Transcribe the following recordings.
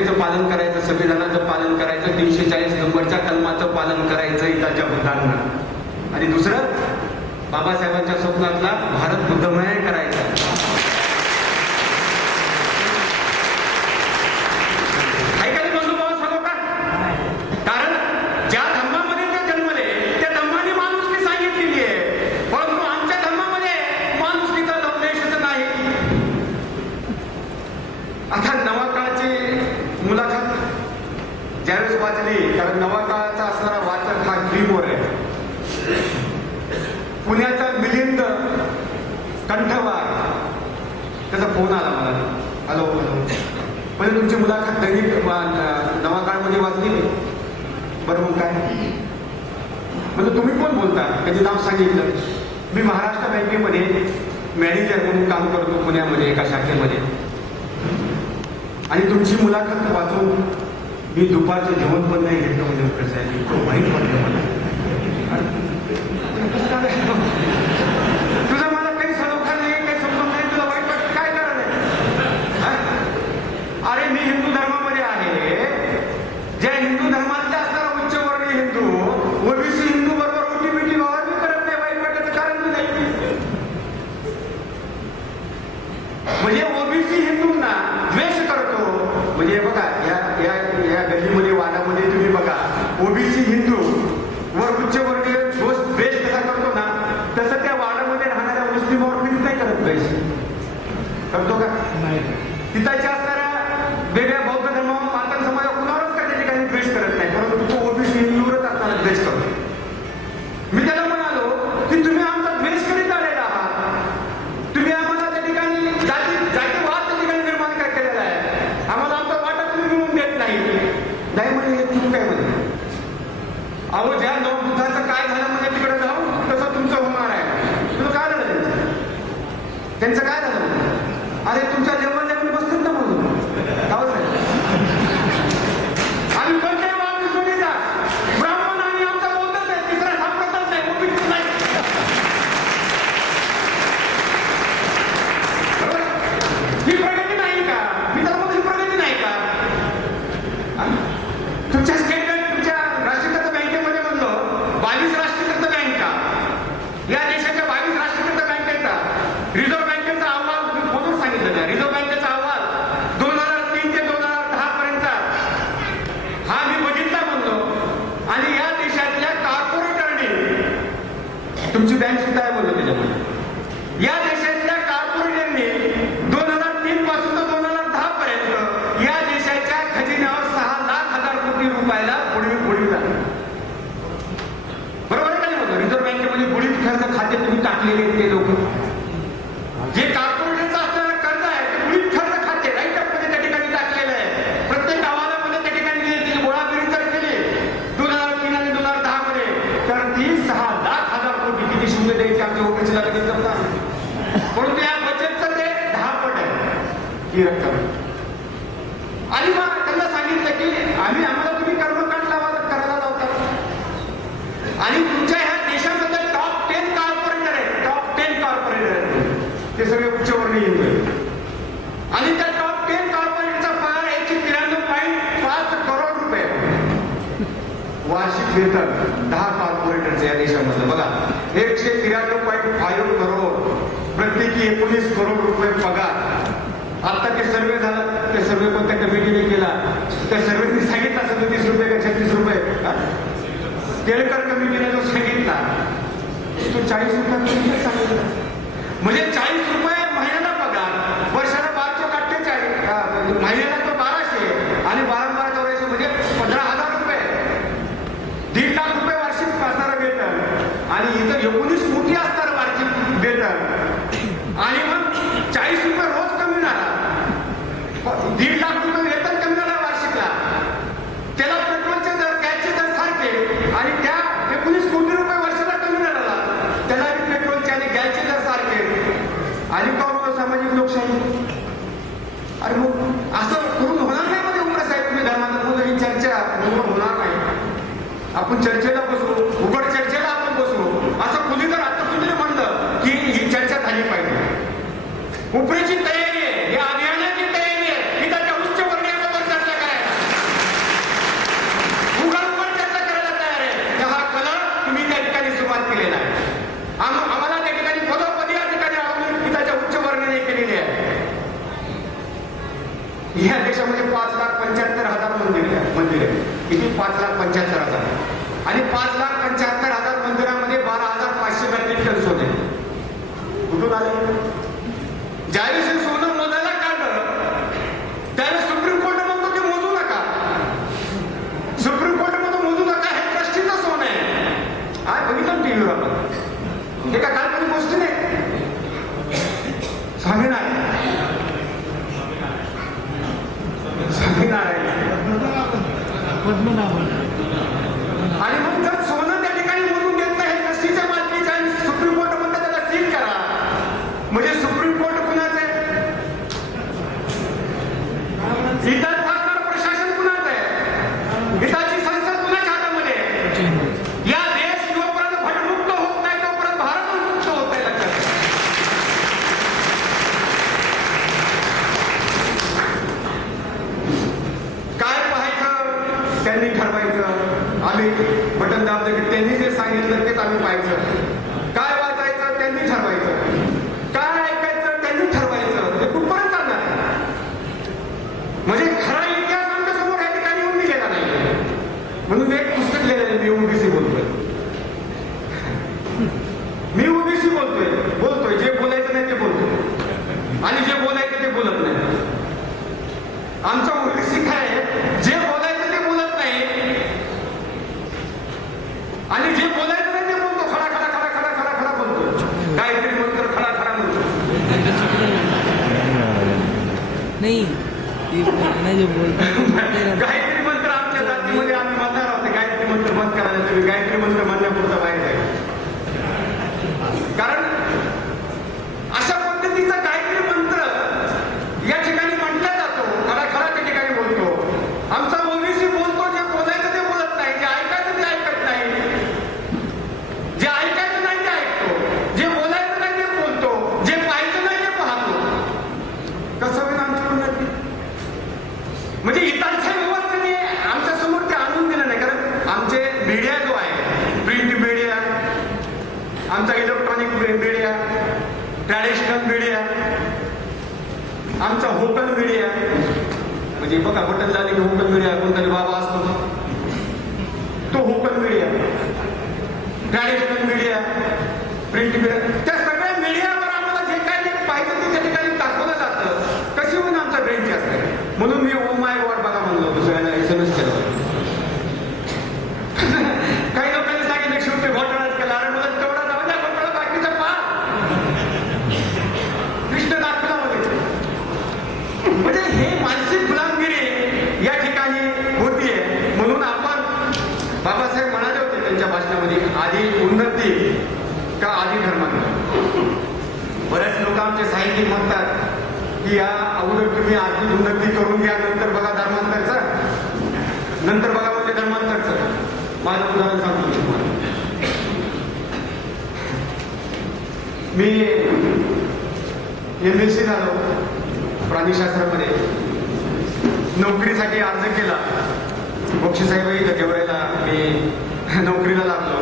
पालन करायचं, संविधानाचं पालन करायचं, 340 नंबरच्या कलमाचं पालन करायचं हिताच्या भूतांना. आणि दुसरं, बाबासाहेबांच्या स्वप्नातला भारत बुद्धमय करायचा. ऐकायला बंधू भाऊ सांगू का? कारण ज्या धर्मामध्ये ते जन्मले त्या धर्माने माणुसकी सांगितलेली आहे, परंतु आमच्या धर्मामध्ये माणुसकीचा लवलेशच नाही. आता नवा काळाची मुलाखत ज्यावेळेस वाचली, कारण नवा काळाचा असणारा वाचक हा ग्रीमोर आहे. पुण्याचा मिलिंद कंठवार, त्याचा फोन आला मला. हॅलो हॅलो, म्हणजे तुमची मुलाखत दैनिक नवा काळमध्ये वाचली मी. बरं मग काय म्हणजे तुम्ही कोण बोलता? त्याचे नाव सांगितलं. मी महाराष्ट्र बँकेमध्ये मॅनेजर म्हणून काम करतो पुण्यामध्ये एका शाखेमध्ये. आणि तुमची मुलाखत वाचून मी दुपारचं जेवण पण नाही घेतलं. म्हणजे कसं आहे, इतकं वाईट वाटलं मला. तुझा मला काही सलोखा नाही, काही समजून नाही, तुला वाईट वाटत काय कारण आहे? अरे मी हिंदू धर्मामध्ये आहे. ज्या हिंदू धर्मातल्या असणारा उच्चवर्णीय हिंदू ओबीसी हिंदू बरोबर ओटीपीटी व्यवहार मी करत नाही. वाईट वाटायचं कारण नाही. म्हणजे ओबीसी हिंदूंना द्वेष करतो. म्हणजे बघा या गल्लीमध्ये वादामध्ये तुम्ही बघा, ओबीसी हिंदू वर उच्चवर्णीय द्वेष कसा करतो ना, तसं त्या वाडामध्ये राहणाऱ्या मुस्लिमावर मी नाही करत द्वेष. करतो का? तिथाच्या असणाऱ्या वेगळ्या बौद्ध धर्मावर मातंग समाजावर कुणावरच का त्या ठिकाणी द्वेष करत नाही, परंतु तो ओबीसी हिंदूवरच असणारा द्वेष करतो. मी त्याला म्हणालो की तुम्ही आमचा द्वेष करीत आलेला आहात. तुम्ही आम्हाला त्या ठिकाणी जातीवाद त्या ठिकाणी निर्माण केलेला आहे. आम्हाला आमचा वाटा तुम्ही मिळवून देत नाही. नाही म्हणजे हे चूक काय म्हणजे? अहो ज्या बुद्धाचं काय झालं म्हणजे तिकडे जाऊन तसं तुमचं होणार आहे. तुझं काय झालं? त्यांचं काय झालं? अरे तुमच्या लेवलला मी बसतील ना म्हणून आम्ही कोणत्याही वाद सोडी जा. ब्राह्मण आणि आमचा बौद्धच आहे, तिसरा सापडतच नाही, ओबीसी नाही. बरोबर? ही प्रगती नाही का? मी तर म्हणतो ही प्रगती नाही का? तुमच्या स्टेट बँक, तुमच्या राष्ट्रीयकृत बँकेमध्ये म्हणलो 22 राष्ट्रीयकृत बँका, या देशाच्या 22 राष्ट्रीयकृत बँकेचा रिझर्व्ह बँकेचा अहवाल मी फोनवर सांगितलं ना. रिझर्व्ह बँकेचा अहवाल 2003 ते 2010 पर्यंतचा हा मी बघितला म्हणलो. आणि या देशातल्या कॉर्पोरेटरने, तुमची बँक सुद्धा आहे म्हणलो त्याच्यामध्ये, या देशातल्या कॉर्पोरेटरने 2003 पासून तर 2010 पर्यंत या देशाच्या खजिन्यावर 6,00,000 कोटी रुपयाला बुडविला. बरोबर आहे का नाही म्हणतो? रिझर्व्ह बँकेमध्ये बुडीत खर्च खाते तुम्ही टाकलेले ते लोक, जे कॉर्पोरेटरचं असणारं कर्ज आहे ते बुडीत खर्च खाते राईट मध्ये त्या ठिकाणी टाकलेलं आहे. प्रत्येक अहवालामध्ये त्या ठिकाणी गोळाबिरी जर केली 2003 आणि 2010 मध्ये, तर ती 6,00,000 कोटी किती शून्य द्यायची आमच्या ओबीसीला लगेच जमणार. परंतु या बचतचं ते 10 पट आहे ही रक्कम. आणि मग त्यांना सांगितलं की आम्हाला तुम्ही कर्मकांड करायला लावता. आणि तुमच्या ह्या देशामध्ये टॉप 10 कॉर्पोरेटर आहेत, टॉप 10 कॉर्पोरेटर आहेत, ते सगळे उच्चवर्णीय हिंदू आहेत. आणि त्या टॉप 10 कॉर्पोरेटचा पगार 193.5 करोड रुपये वार्षिक वेतन 10 कॉर्पोरेटरचे या देशामध्ये. बघा 193.5 करोड, प्रत्येकी 19 करोड रुपये पगार. आता ते सर्वे झाला, ते सर्वे कोणत्या कमिटीने केला, त्या सर्वेने सांगितला 37 रुपये का 36 रुपये. केळकर कमिटीने जो सांगितला तो 40 रुपये सांगितला. म्हणजे 40 रुपये महिन्याला पगार, वर्षाला 548, महिन्याला तो 1200 आणि 12-12 म्हणजे 15,000 रुपये, 1.5 लाख रुपये वार्षिक असणारं वेतन. आणि इथं 19 कोटी असणारं वार्षिक वेतन. आणि मग 40 रुपये रोज कमी झाला, 1.5 लाख रुपये वेतन कमी झाला वार्षिकला. त्याला पेट्रोलचे दर, गॅसचे दर सारखे, आणि त्या 19 कोटी रुपये वर्षाला कमी झाला, त्याला पेट्रोलचे आणि गॅसचे दर सारखे. आणि का सामाजिक लोकशाही? अरे मग असं करून होणार नाही मध्ये उमरा साहेब. तुम्ही धर्मात बोलू, ही चर्चा होणार नाही. आपण चर्चेला बसू, उघड चर्चेला आपण बसू. असं कुणी जर आता कुणी म्हणलं की ही चर्चा झाली पाहिजे, उपरेची तयारी आहे, या अभियानाची तयारी आहे, की त्याच्या उच्च वर्णीयाबरोबर चर्चा करायला 5,75,000 मंदिर आहे. किती? 5,75,000. आणि 5,75,000 मंदिरामध्ये 12,500 मेट्रिक टन सोने कुठून आले? ज्यावेळेस हे सोनं मोजायला काढलं त्यावेळेस सुप्रीम कोर्ट म्हणतो की मोजू नका. सुप्रीम कोर्ट म्हणतो मोजू नका, हे ट्रस्टीचं सोनं आहे. काय बघितलं टीव्हीवर आपण? हे का काल्पनिक गोष्टी नाही. स्वामीनारायण आणि मग जर सोनं त्या ठिकाणी मोजून देत नाही ट्रस्टीच्या मालकीचं आणि सुप्रीम कोर्ट म्हणतात त्याला सील करा, म्हणजे सुप्रीम कोर्ट कुणाचं आहे? इथं शासनाचं प्रशासन कुणाचं आहे? इथाची संसद कुणाच्या हातामध्ये आहे? या देश जोपर्यंत भटमुक्त होत नाही तोपर्यंत भारत मुक्त होत नाही. लक्षात काय पाहायचं त्यांनी ठरवायचं. आम्ही बटन दाबलं की त्यांनी जे सांगितलं तेच आम्ही पाहायचं. काय वाचायचं त्यांनी ठरवायचं, काय ऐकायचं त्यांनी ठरवायचं. हे कुठपर्यंत चालणार? म्हणजे खरा इतिहास आमच्या समोर या ठिकाणी येऊन गेलेला नाही. म्हणून एक पुस्तक लिहिलेलं मी ओबीसी बोलतोय. मी ओबीसी बोलतोय जे बोलायचं नाही ते बोलतोय आणि जे बोलायचं ते बोलत नाही. आमचा ओबीसी काय आहे? जे बोलायचं ते बोलत नाही आणि जे बोलायचं नाही ते बोलतो. खडा खडा खडा खडा खडा खडा बोलतो. काहीतरी मंत्र खडा खडा म्हणतो. नाही गायत्री मंत्र आमच्या जातीमध्ये आम्ही म्हणणार आहोत. गायत्री मंत्र बंद करायला तुम्ही गायत्री मंत्र म्हणण्यापुरता बाहेर आहे. कारण अशा पद्धतीचा गायत्री मंत्र या ठिकाणी म्हटला जातो. खडा खडा त्या ठिकाणी बोलतो. आमचा ओबीसी बोलतो, जे बोलायचं ते बोलत नाही, जे ऐकायचं ते ऐकत नाही, जे ऐकायचं नाही ते ऐकतो, जे बोलायचं नाही ते बोलतो, जे पाहायचं नाही ते पाहतो. कसं होईल आमची उन्नती? म्हणजे इतरच्या व्यवस्थेने आमच्या समोर ते आणून दिलं नाही. कारण आमचे मीडिया जो आहे, प्रिंट मीडिया, आमचा इलेक्ट्रॉनिक मीडिया, ट्रॅडिशनल मीडिया, आमचा व्होकल मीडिया, म्हणजे बघा बटन झाले की व्होकल मीडिया कोणतरी बाबा असतो तो vocal media, traditional media, print media, त्या सगळ्या मीडियावर आम्हाला जे काय ते पाहिजे ते त्या ठिकाणी दाखवलं जातं. कशी होऊन आमचा ब्रेन जास्त आहे. म्हणून मी ओ माय गॉड बघा म्हणलो होतो. सगळ्यांना एसएमएस केलं. काही लोकांनी सांगितलं शेवटी घोटाळाच केला. अरे मला तेवढा जाऊ द्या घोटाळा, बाकीचा पा कृष्ण दाखवला मध्ये. म्हणजे हे मानसिक गुलामगिरी या ठिकाणी होतीये. म्हणून आपण बाबासाहेब म्हणाले होते त्यांच्या भाषणामध्ये, आधी उन्नती का आधी धर्मांतर. बरेच लोक आमचे साहित्यिक म्हणतात की या अगोदर तुम्ही आधी उन्नती करून घ्या, नंतर बघा धर्मांतरचं, नंतर बघा म्हणजे धर्मांतरचं. माझं उदाहरण सांगतो तुम्हाला. मी MSc झालो प्राणीशास्त्रामध्ये. नोकरीसाठी अर्ज केला. बक्षीसाहेब इथं केवढ्याला मी नोकरीला लागलो.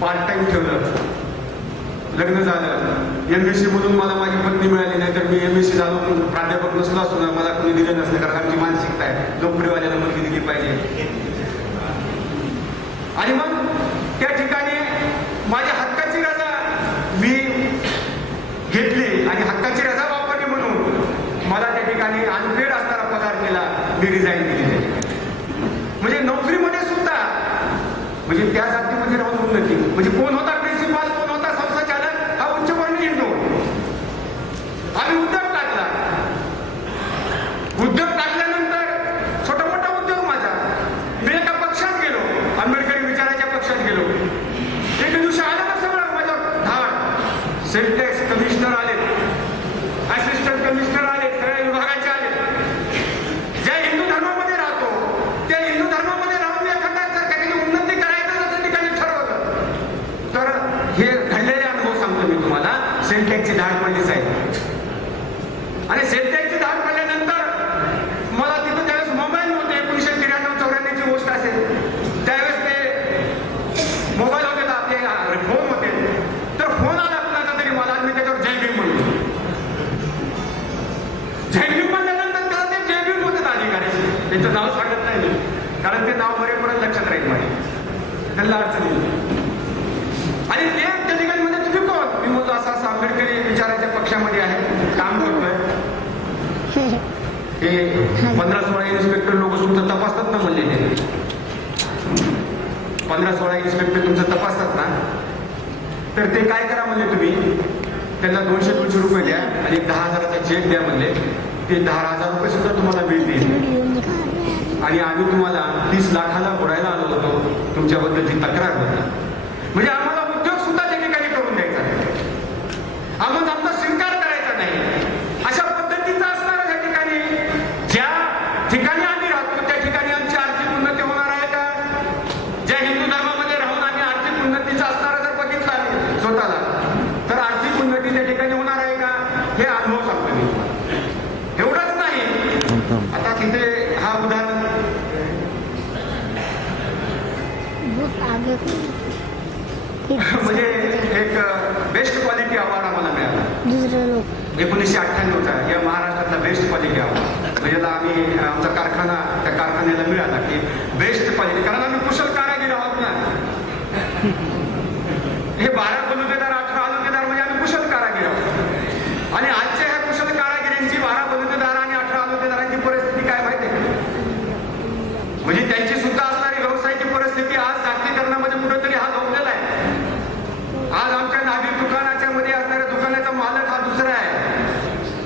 पार्ट टाइम ठेवलं. लग्न झालं. MSc मधून मला माझी पत्नी मिळाली नाही तर मी MSc झालो प्राध्यापक नसलो असतो ना मला कोणी दिलं नसतं. कारण आमची मानसिकता आहे नोकरीवाल्याला मुलगी दिली पाहिजे. आणि मग त्या ठिकाणी माझ्या हक्काची रजा मी घेतली आणि हक्काची रजा वापरली म्हणून मला त्या ठिकाणी अनपेड असणारा पगार केला. मी रिझाईन केली. म्हणजे नोकरीमध्ये सुद्धा म्हणजे त्या जातीमध्ये राहून उन्नती. म्हणजे कोण होता प्रिन्सिपाल, कोण होता संस्थाचालक, हा उच्चवर्णीय हिंदू. आम्ही उद्योग टाकला. उद्योग टाकल्यानंतर छोटा मोठा उद्योग माझा. मी एका पक्षात गेलो, आंबेडकरी विचाराच्या पक्षात गेलो. एक दिवशी आलं ना सगळं माझ्यावर धाड. सेंटेक्स कमिशनर आले, असिस्टंट कमिशनर आले, सगळ्या विभागाचे आले. ज्या हिंदू धर्मामध्ये राहतो त्या हिंदू धर्मामध्ये राहून एखादा जर काही उन्नती करायचं त्या ठिकाणी ठरवलं तर त्यांचं नाव सांगत नाही मी, कारण ते नाव मरेपर्यंत लक्षात राहील माझ्या, त्यांना अडचण येईल. आणि ते त्या ठिकाणी म्हणजे तुम्ही कोण? मी म्हणतो असं असं आंबेडकरी विचाराच्या पक्षामध्ये आहे, काम करतोय. ते 15-16 इन्स्पेक्टर लोक तुमचं तपासतात ना, म्हणले ते 15-16 इन्स्पेक्टर तुमचं तपासतात ना, तर ते काय करा म्हणले, तुम्ही त्यांना 200-200 रुपये द्या आणि 10,000चा चेक द्या म्हणले. ते 10,000 रुपये सुद्धा तुम्हाला मिळतील. आणि आम्ही तुम्हाला 30 लाखाला बुडायला आलो होतो, तुमच्याबद्दल ती तक्रार होती. म्हणजे आम्हाला उद्योग सुद्धा त्या ठिकाणी करून द्यायचा नाही, आम्हाला आमचा स्वीकार करायचा नाही. अशा पद्धतीचा असणारा त्या ठिकाणी, ज्या ठिकाणी आम्ही राहतो त्या ठिकाणी आमची आर्थिक उन्नती होणार आहे का? ज्या हिंदू धर्मामध्ये राहून आम्ही आर्थिक उन्नतीचा असणारा जर बघितला आम्ही स्वतःला, तर आर्थिक उन्नती त्या ठिकाणी होणार आहे का? हे अनुभव सांगतो मी तुम्हाला. एवढंच नाही, आता तिथे हा उदाहरण म्हणजे एक बेस्ट क्वालिटी अवॉर्ड आम्हाला मिळाला 1998चा, या महाराष्ट्रातला बेस्ट क्वालिटी अवॉर्ड. म्हणजे आम्ही आमचा कारखाना, त्या कारखान्याला मिळाला की बेस्ट क्वालिटी, कारण आम्ही कुशल कारागीर आहोत ना. हे 12 बलुतेदार 18 बलुतेदार म्हणजे आम्ही कुशल कारागीर आहोत. आणि आजच्या ह्या कुशल कारागिरांची 12 बलुतेदार आणि 18 बलुतेदारांची परिस्थिती काय माहिती आहे? म्हणजे त्यांची सुद्धा असणारी व्यवसायाची परिस्थिती आज जागतिकीकरणामध्ये कुठेतरी हा झोपलेला आहे. आज आमच्या नाभिक दुकानाच्या मध्ये असणाऱ्या दुकानाचा मालक हा दुसरा आहे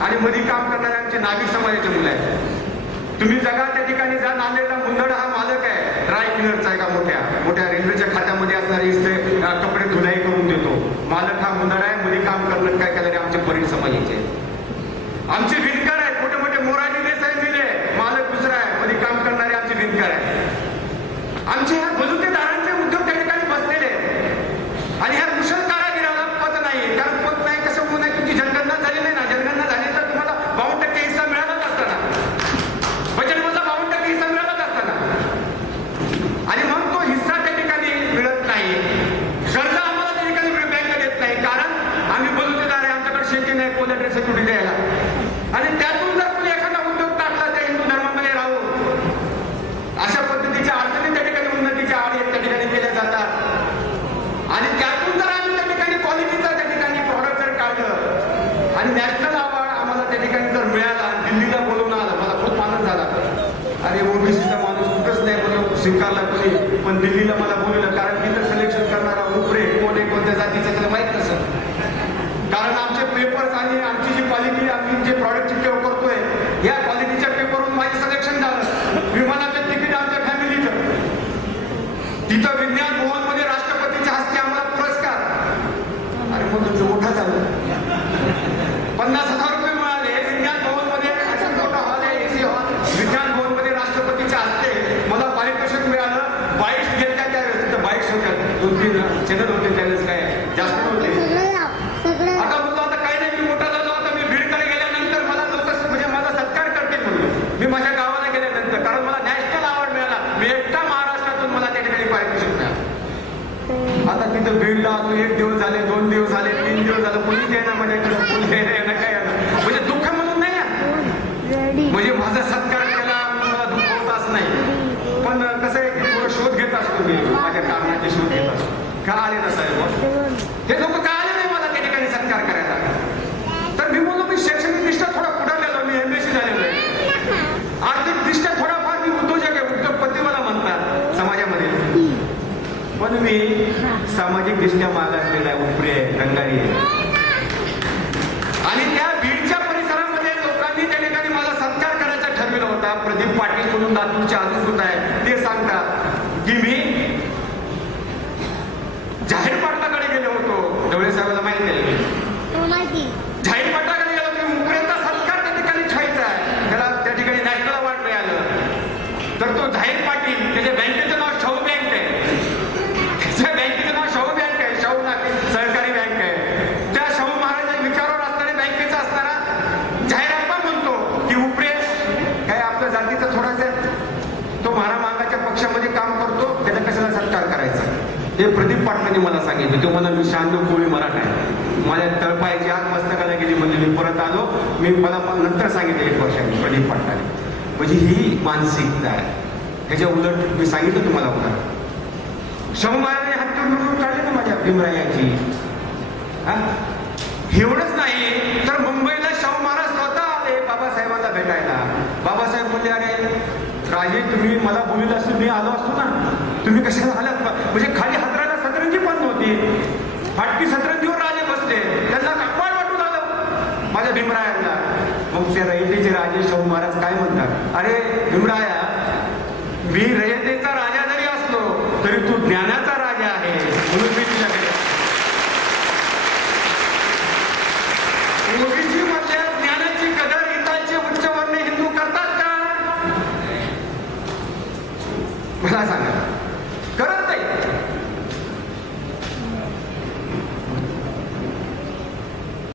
आणि मध्ये काम करणारे आमचे नाभिक समाजाचे मुलं आहेत. तुम्ही जगा त्या ठिकाणी जा, नांदेडला मुंदड हा मालक आहे, ड्राय क्लिनरचा आहे का, मोठ्या मोठ्या रेल्वेच्या खात्यामध्ये असणारे इथे कपडे धुलाई करून देतो. मालक हा मुंदड आहे, मध्ये काम करणं काय केलं आमचे परिण समाजाचे. आमचे विणकर आहेत, मोठे मोठे मोराजी देसाई मिले, मालक दुसरा आहे, मध्ये काम करणारे आमचे विणकर आहेत. आमचे ह्या बलुतेदारांचे उद्योग त्या ठिकाणी बसलेले आहेत. आणि ह्या कुशल कारागिराला पत नाही, कारण पत नाही कसं होऊ नये, तुमची जनगणना झाली नाही ना. जनगणना झाली तर तुम्हाला 52% हिस्सा मिळालाच असताना, बजेटमधला 52% हिस्सा मिळालाच असताना, आणि मग तो हिस्सा त्या ठिकाणी मिळत नाही. कर्ज आम्हाला त्या ठिकाणी बँक देत नाही, कारण आम्ही बलुतेदार आहे, आमच्याकडे शेती नाही कोलॅटरल सिक्युरिटी द्यायला. आणि त्यातून जर कोणी एखादा उद्योग टाकला त्या हिंदू धर्मामध्ये राहून, अशा पद्धतीच्या अडचणी त्या ठिकाणी उन्नतीच्या आड त्या ठिकाणी केल्या जातात. आणि त्यातून जर आम्ही त्या ठिकाणी क्वालिटीचा त्या ठिकाणी प्रॉडक्ट जर काढलं आणि नॅशनल अवॉर्ड आम्हाला त्या ठिकाणी जर मिळाला, दिल्लीला बोलवून आला, मला खूप आनंद झाला. अरे ओबीसीचा माणूस कुठंच नाही बोलव स्वीकारला कोणी, पण दिल्लीला मला बोलवलं, कारण तिथं सिलेक्शन करणारा उपरे कोण आहे, कोणत्या जातीचं त्याला माहित नसतं. कारण आमचे पेपर्स आणि आमची जी क्वालिटी, आम्ही जे प्रॉडक्टची ठेव करतोय, या क्वालिटीच्या पेपरवरून माझे सिलेक्शन झालं. विमानाचं तिकीट आमच्या फॅमिलीचं, तिथं विज्ञान भवनमध्ये राष्ट्रपतीच्या हस्ते आम्हाला पुरस्कार. अरे मग तुमचं मोठा झालं, 50,000 रुपये मिळाले विज्ञान भवनमध्ये. असं मोठा हॉल आहे, AC हॉल, विज्ञान भवनमध्ये राष्ट्रपतीच्या हस्ते मला पारितोषिक मिळालं. बाईट्स घेतल्या त्यावेळेस, तिथं बाईट्स होत्या, 2-3 चॅनल होते त्यावेळेस, काय जास्त नव्हते. आता बोलतो आता काही नाही, मी मोठा झालो, आता मी बीडकडे गेल्यानंतर मला लोक म्हणजे माझा सत्कार करतील म्हणून मी माझ्या गावाला गेल्यानंतर, कारण मला नॅशनल अवॉर्ड मिळाला. मी एकटा महाराष्ट्रातून मला त्या ठिकाणी पारितोषिक मिळालं. आता तिथं बीडला आलो, 1 दिवस झाले, 2 दिवस झाले, 3 दिवस झाले, कोणीच आहे ना माझ्याकडे, कोणी आहे ना काय ना, म्हणजे दुःख म्हणून नाही, म्हणजे माझा सत्कार केला मला दुःख होत असं नाही. पण कसं आहे की थोडं शोध घेत असतो मी, माझ्या कारणाचे शोध घेत असतो. का आले ना साहेब, हे लोक का आले नाही मला त्या ठिकाणी सत्कार करायला? तर मी बोललो, मी शैक्षणिक दृष्ट्या थोडा पुढारलेलो, मी MSc झालेलो आहे. आर्थिक दृष्ट्या थोडाफार मी उद्योजक आहे, उद्योगपती मला म्हणतात समाजामध्ये. पण मी सामाजिक दृष्ट्या मागासलेला आहे, उपरी आहे, रंगारी आहे. आणि त्या बीडच्या परिसरामध्ये लोकांनी त्या ठिकाणी मला सत्कार करायचा ठरविला होता. प्रदीप पाटील म्हणून लातूरचे आजच होत आहे, ते सांगतात की मी जाहीर पाटलाकडे गेलो होतो. ढवळे साहेबांना माहिती आहे, जाहीर पाटलाकडे गेलो की उपरेचा सत्कार त्या ठिकाणी ठेवायचा आहे, त्याला त्या ठिकाणी नॅशनल अवॉर्ड मिळालं. तर तो जाहीर पाटील, त्याच्या बँकेचं नाव शाहू बँक आहे, त्याच्या बँकेचं नाव शाहू बँक आहे, शाहू सहकारी बँक आहे. त्या शाहू महाराज विचारावर असणाऱ्या बँकेचा असणारा जाहीराप्पा म्हणतो की उपरे काय आपल्या जातीचा थोडासा तो महारामांगाच्या पक्षामध्ये काम करतो, त्याचा कशाला सत्कार करायचा. हे प्रदीप पाटलांनी मला सांगितलं. तो मला, मी शांदू कोळी मराठा आहे, माझ्या तळपायची आग मस्तकाला गेली म्हणजे मी परत आलो. मी मला नंतर सांगितलं 1 वर्षांनी प्रदीप पाटलांनी. म्हणजे ही मानसिकता आहे. ह्याच्या उलट मी सांगितलं तुम्हाला उदाहरण, शाहू महाराजांनी हत्यार काढले ना माझ्या भीमरायाची. एवढंच नाही तर मुंबईला शाहू महाराज स्वतः आले बाबासाहेबांना भेटायला. बाबासाहेब म्हणले, अरे राजे तुम्ही मला बोलले असतो, मी आलो असतो ना, तुम्ही कशाला आलात? म्हणजे खाली हातराला सतरंजी बंद होती, फाटकी सतरंजीवर राजे बसले, त्यांना काकवाड वाटून आलं माझ्या भीमरायांना. मग ते रयतेचे राजे शाहू महाराज काय म्हणतात, अरे भीमराया, मी रयतेचा राजा जरी असलो तरी तू ज्ञानाचा राजा आहे, म्हणून मी तुझ्याकडे. ओबीसी मधल्या ज्ञानाची कदर इथालचे उच्चवर्णीय हिंदू करतात का? मला सांगा.